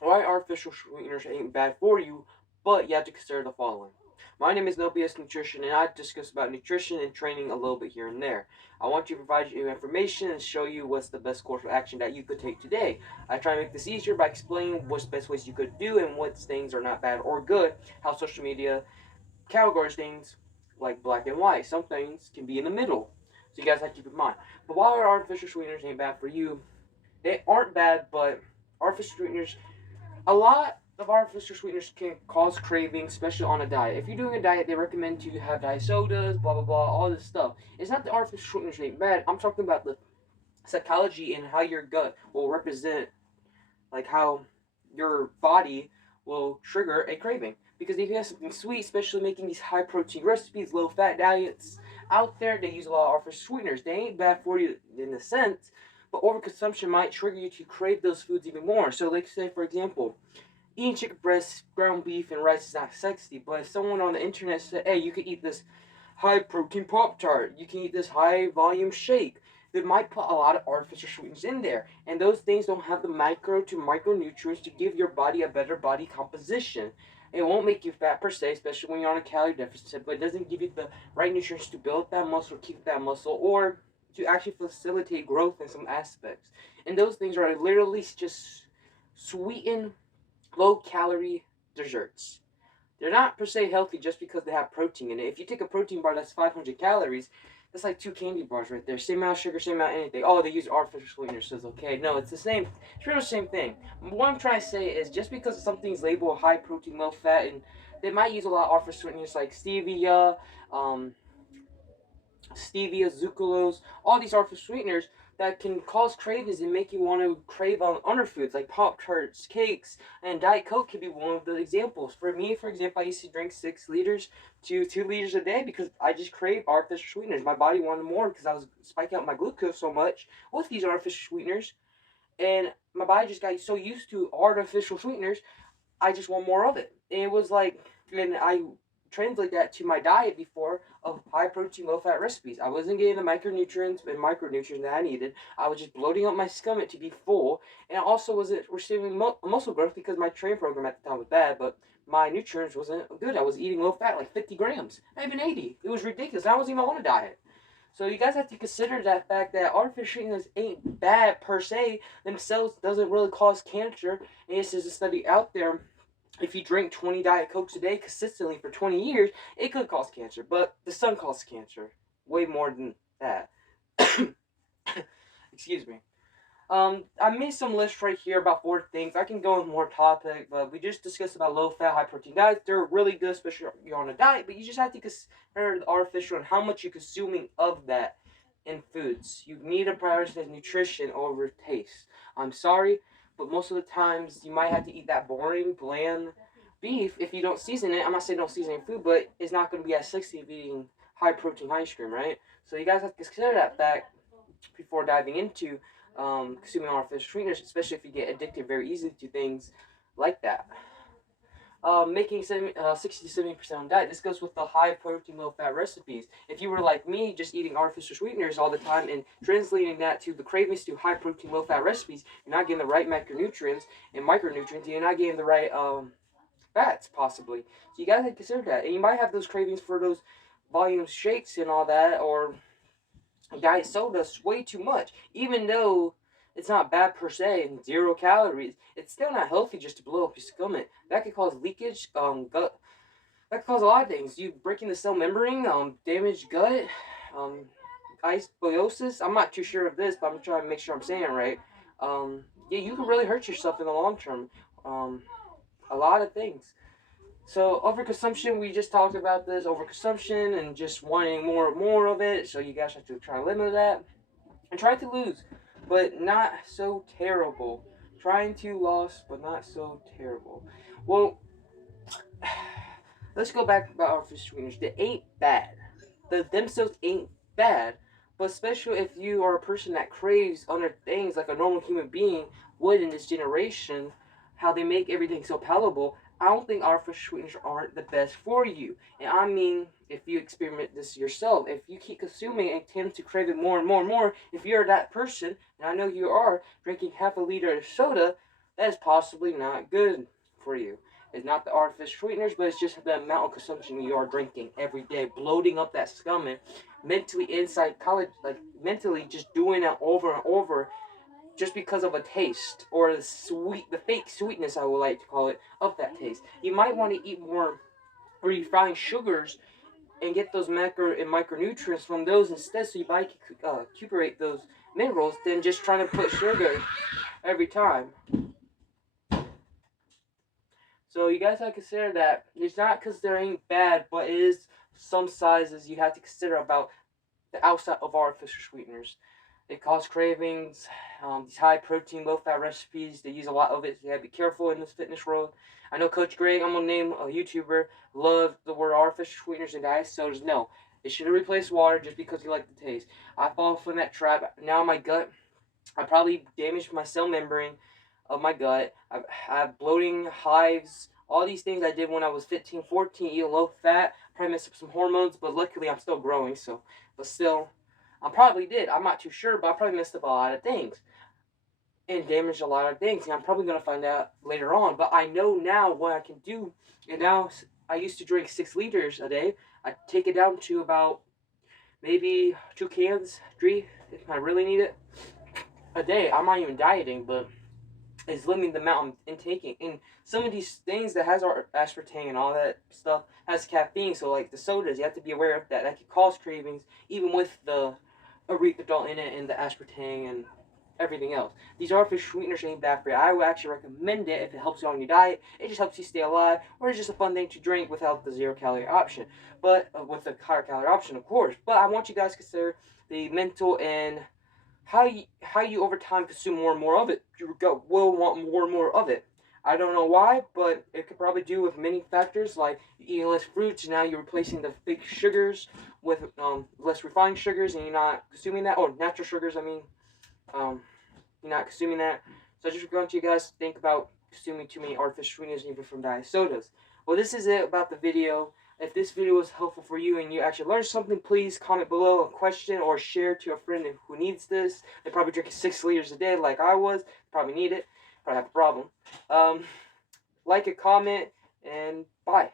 Why artificial sweeteners ain't bad for you, but you have to consider the following. My name is No BS Nutrition, and I discuss about nutrition and training a little bit here and there. I want to provide you information and show you what's the best course of action that you could take today. I try to make this easier by explaining what's the best ways you could do and what things are not bad or good, how social media categories things like black and white. Some things can be in the middle. So you guys have to keep in mind. But while artificial sweeteners ain't bad for you, they aren't bad, but artificial sweeteners a lot of artificial sweeteners can cause cravings, especially on a diet. If you're doing a diet, they recommend you have diet sodas, blah blah blah, all this stuff. It's not the artificial sweeteners ain't bad. I'm talking about the psychology and how your gut will represent, like how your body will trigger a craving. Because if you have something sweet, especially making these high protein recipes, low fat diets out there, they use a lot of artificial sweeteners. They ain't bad for you in a sense, but overconsumption might trigger you to crave those foods even more. So, like say for example, eating chicken breast, ground beef, and rice is not sexy, but if someone on the internet said, hey, you can eat this high protein Pop Tart, you can eat this high volume shake, they might put a lot of artificial sweeteners in there. And those things don't have the micro to micronutrients to give your body a better body composition. It won't make you fat per se, especially when you're on a calorie deficit, but it doesn't give you the right nutrients to build that muscle, keep that muscle, or to actually facilitate growth in some aspects. And those things are literally just sweetened low calorie desserts. They're not per se healthy just because they have protein in it. If you take a protein bar that's 500 calories, that's like two candy bars right there. Same amount of sugar, same amount of anything. Oh, they use artificial sweeteners, so it's okay. No, it's the same. It's pretty much the same thing. What I'm trying to say is just because something's labeled high protein, low fat, and they might use a lot of artificial sweeteners like um, stevia, sucralose, all these artificial sweeteners that can cause cravings and make you want to crave on other foods like Pop Tarts, cakes, and Diet Coke could be one of the examples. For me, for example, I used to drink 6 liters to 2 liters a day because I just crave artificial sweeteners. My body wanted more because I was spiking up my glucose so much with these artificial sweeteners, and my body just got so used to artificial sweeteners I just want more of it. And it was like, and I translate that to my diet before of high protein, low fat recipes. I wasn't getting the micronutrients that I needed. I was just bloating up my stomach to be full, and I also wasn't receiving muscle growth because my training program at the time was bad, but my nutrients wasn't good. I was eating low fat, like 50 grams, not even 80. It was ridiculous. I wasn't even on a diet. So you guys have to consider that fact that artificial sweeteners ain't bad per se themselves. Doesn't really cause cancer. And this is a study out there. If you drink 20 Diet Cokes a day consistently for 20 years, it could cause cancer. But the sun causes cancer. Way more than that. Excuse me. I made some lists right here about 4 things. I can go on more topic, but we just discussed about low fat, high protein diets. They're really good, especially if you're on a diet. But you just have to consider the artificial and how much you're consuming of that in foods. You need to prioritize nutrition over taste. I'm sorry, but most of the times you might have to eat that boring, bland beef if you don't season it. I'm not saying don't season your food, but it's not going to be as sexy if eating high protein ice cream, right? So you guys have to consider that fact before diving into consuming artificial sweeteners, especially if you get addicted very easily to things like that. Making 60 to 70% on diet. This goes with the high protein, low fat recipes. If you were like me, just eating artificial sweeteners all the time and translating that to the cravings to high protein, low fat recipes, you're not getting the right macronutrients and micronutrients. You're not getting the right fats, possibly. So you gotta consider that. And you might have those cravings for those volume shakes and all that, or diet soda's way too much. Even though it's not bad per se and 0 calories, it's still not healthy just to blow up your stomach. That could cause leakage, gut. That could cause a lot of things. You breaking the cell membrane, damaged gut, um, dysbiosis. I'm not too sure of this, but I'm trying to make sure I'm saying it right. Yeah, you can really hurt yourself in the long term. Um, a lot of things. So overconsumption, we just talked about this overconsumption and just wanting more and more of it. So you guys have to try to limit that and try to lose, but not so terrible. Trying to lose, but not so terrible. Well, let's go back about artificial sweeteners. They ain't bad. The themselves ain't bad, but especially if you are a person that craves other things like a normal human being would in this generation, how they make everything so palatable. I don't think artificial sweeteners aren't the best for you. And I mean, if you experiment this yourself, if you keep consuming and tend to crave it more and more and more, if you're that person, and I know you are, drinking half a liter of soda that is possibly not good for you. It's not the artificial sweeteners, but it's just the amount of consumption you are drinking every day, bloating up that stomach, mentally inside college, like mentally just doing it over and over, just because of a taste or the fake sweetness, I would like to call it, of that taste. You might want to eat more refined sugars and get those macro and micronutrients from those instead, so you might recuperate those minerals than just trying to put sugar every time. So you guys have to consider that it's not because they ain't bad, but it is some sizes you have to consider about the outside of artificial sweeteners. They cause cravings. These high protein, low fat recipes, they use a lot of it. So you have to be careful in this fitness world. I know Coach Greg, I'm gonna name a YouTuber, loved the word artificial sweeteners and diet sodas. No, it shouldn't replace water just because you like the taste. I fall from that trap. Now my gut, I probably damaged my cell membrane of my gut. I have bloating, hives, all these things I did when I was 15, 14, eating low fat, probably messed up some hormones, but luckily I'm still growing, so, but still, I probably did. I'm not too sure, but I probably messed up a lot of things and damaged a lot of things, and I'm probably going to find out later on, but I know now what I can do, and now I used to drink 6 liters a day. I take it down to about maybe 2 cans, 3, if I really need it, a day. I'm not even dieting, but is limiting the amount I'm intaking. And some of these things that has aspartame and all that stuff has caffeine. So like the sodas, you have to be aware of that. That could cause cravings, even with the erythritol in it and the aspartame and everything else. These artificial sweeteners ain't bad for you. I would actually recommend it if it helps you on your diet. It just helps you stay alive, or it's just a fun thing to drink without the 0-calorie option. But with the higher calorie option, of course. But I want you guys to consider the mental and how you over time consume more and more of it. You will want more and more of it. I don't know why, but it could probably do with many factors, like you eating less fruits, and now you're replacing the fake sugars with less refined sugars, and you're not consuming that, or natural sugars, I mean, um, you're not consuming that. So I just want you guys to think about consuming too many artificial sweeteners, even from diet sodas. Well, this is it about the video. If this video was helpful for you and you actually learned something, please comment below a question or share to a friend who needs this. They're probably drinking 6 liters a day like I was. Probably need it. Probably have a problem. Like a comment, and bye.